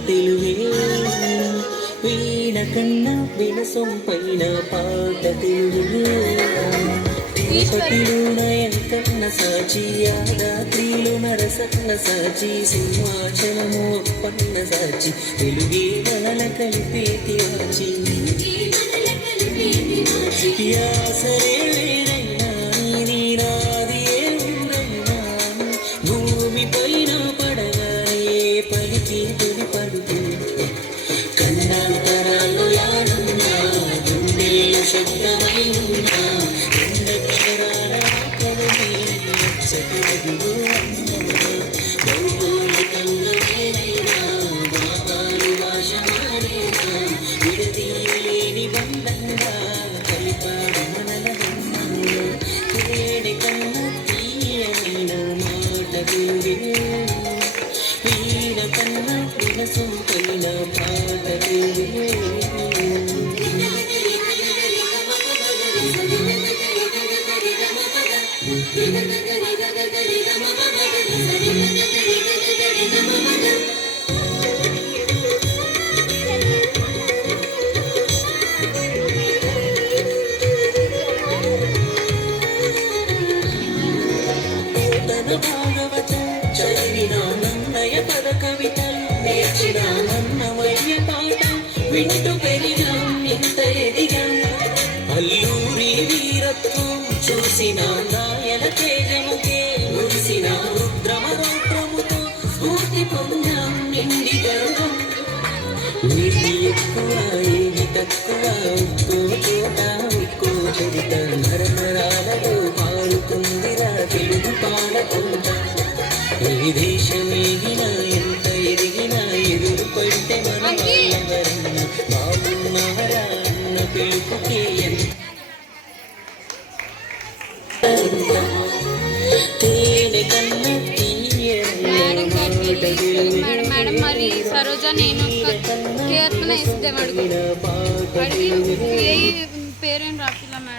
తెలుగే వీణ కన్నా వినసొంపైన పాట తెలుగే తిరుపతిలోన ఎంకన్న సాచి యాదాద్రిలో నరసన్న సాచి సింహాచలము ఒప్పన్న సాచి తెలుగే మనల కలిపేటి వాచి యాసరే వేరైనా నీది నాది ఏ ఊరైనా భూమి పైన పడగానే పలికి తొలి పలుకు కన్నాంతరాలు యాడున్నా గుండెల్లో శబ్దమై ఉన్నా రెండక్షరాల కలమే చతురగులు అన్నమా భౌగోళికంగా వేరైనా భావాలు భాష మారేనా విడదీయలేని బంధంగా కలిపాడు మనల బంధంలో తేనె కన్నా తీయమైన మాట తెలుగే వీణ కన్నా వినసొంపైన పాట తెలుగే భాగవతం చదివిన నన్నయ పద కవితలు నేర్చిన నన్నమయ్య పాట వింటూ పెరిగాం ఇంత ఎదిగాం అల్లూరి వీరత్వం చూసిన నాయన తేజముకే మురిసిన రుద్రమరౌద్రముతో స్ఫూర్తి పొందాం నిండి గర్వం నీటి ఎక్కువ ఏది తక్కువ ఒక్కో చోట ఒక్కో చరిత నరనరాలలో పాడుతుందిరా తెలుగు పాడకుంట ఏ దేశమేగినా ఎంత ఎదిగినా ఎదురు పడితే మన వాళ్ళెవరన్నా బాగున్నారా అన్న పిలుపుకే తేనె కన్నా మేడం మరి సరోజ నేను కీర్తన ఇస్తే అడిగి పేరేం రాపిల్ల మేడం.